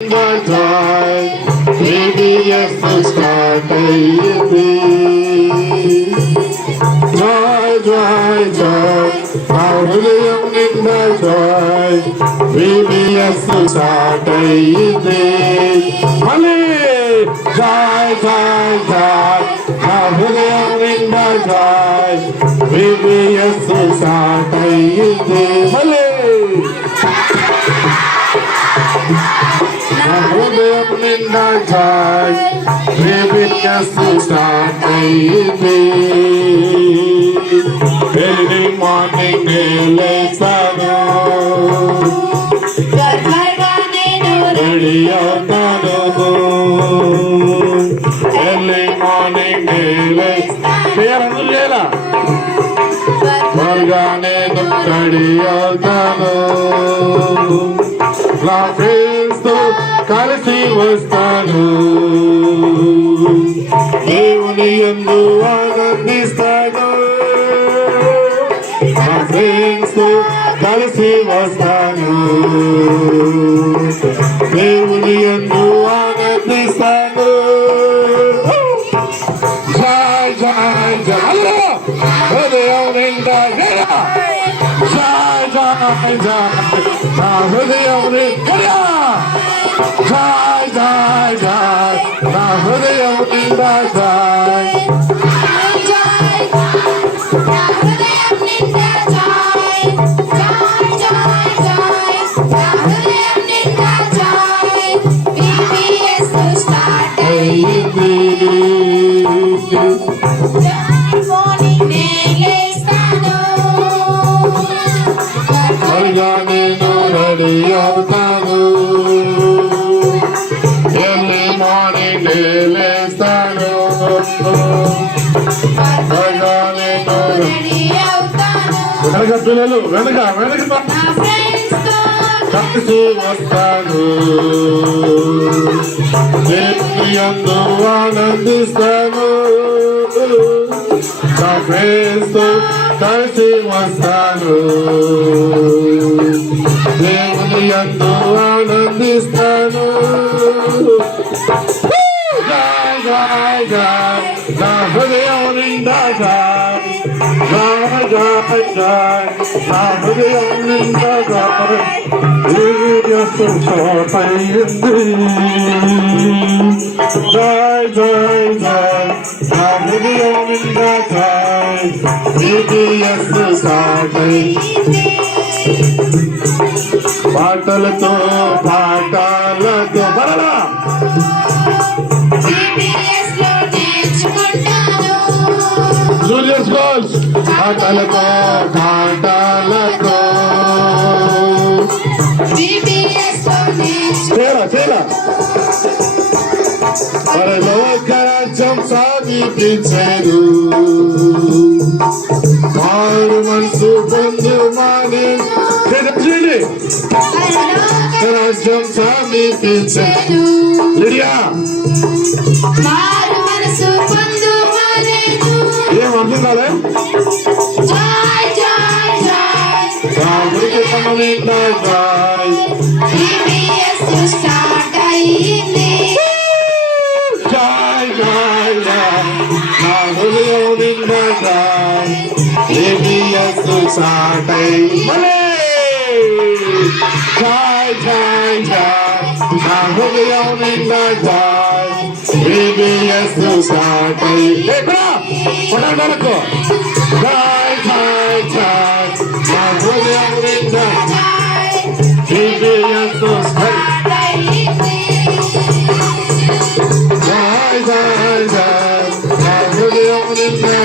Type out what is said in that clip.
joy, VBS start అయ్యింది. Joy, joy, joy, నా హృదయం నిండా joy, VBS start అయ్యింది. మళ్ళీ joy, joy, joy, నా హృదయం నిండా joy, VBS start అయ్యింది. మళ్ళీ హృదయం నిండా జాయ్ VBS స్టార్ట్ అయ్యింది. ఎర్లీ మార్నింగ్ లేస్తాను, రెడీ అవుతాను. ఎర్లీ మార్నింగ్ లేస్తాను, త్వరగా నేను రెడీ అవుతాను. నా ఫ్రెండ్స్ తో కలిసి వస్తాను, దేవుని యందు ఆనందిస్తాను. నా ఫ్రెండ్స్ తో కలిసి వస్తాను, దేవుని యందు ఆనందిస్తాను. జై జై జై హృదయం నిండా జై జై జై నా హృదయం నిండా జై జై జై నా హృదయం నిండా జై నేను రెడీ అవుతాను. ఎర్లీ మార్నింగ్ లేస్తాను, వెనక పిల్లలు వెనక వెనక కలిసి వస్తాను, దేవుని యందు ఆనందిస్తాను. నా ఫ్రెండ్స్ తో కలిసి వస్తాను, దేవుని యందు ఆనందిస్తాను. జై జై జై నా హృదయం నిండా జై జై జై జై నా హృదయం నిండా జై VBS స్టార్ట్ అయ్యింది. జై జై జై నా హృదయం నిండా జై VBS స్టార్ట్ అయ్యింది. పాటలతో పాఠాలతో బలరా జూనియర్స్ గర్ల్స్ పాటలతో పాఠాలతో చేరా పరలోక రాజ్యం సాధించారు, మారు మనసు పొందు మాని రాజ్యం సమీపించారు. ఏమంటున్నారే రాముడికి సమీప జాయ్ జాయ్ జాయ్ జాయ్ నా హృదయం నిండా జాయ్ VBS స్టార్ట్ అయ్యింది. జై జై జై నా హృదయం నిండా జై VBS స్టార్ట్ అయ్యింది. పడకు జై జై జై నా హృదయం నిండా VBS స్టార్ట్ అయ్యింది. జై జై జై నా హృదయం నిండా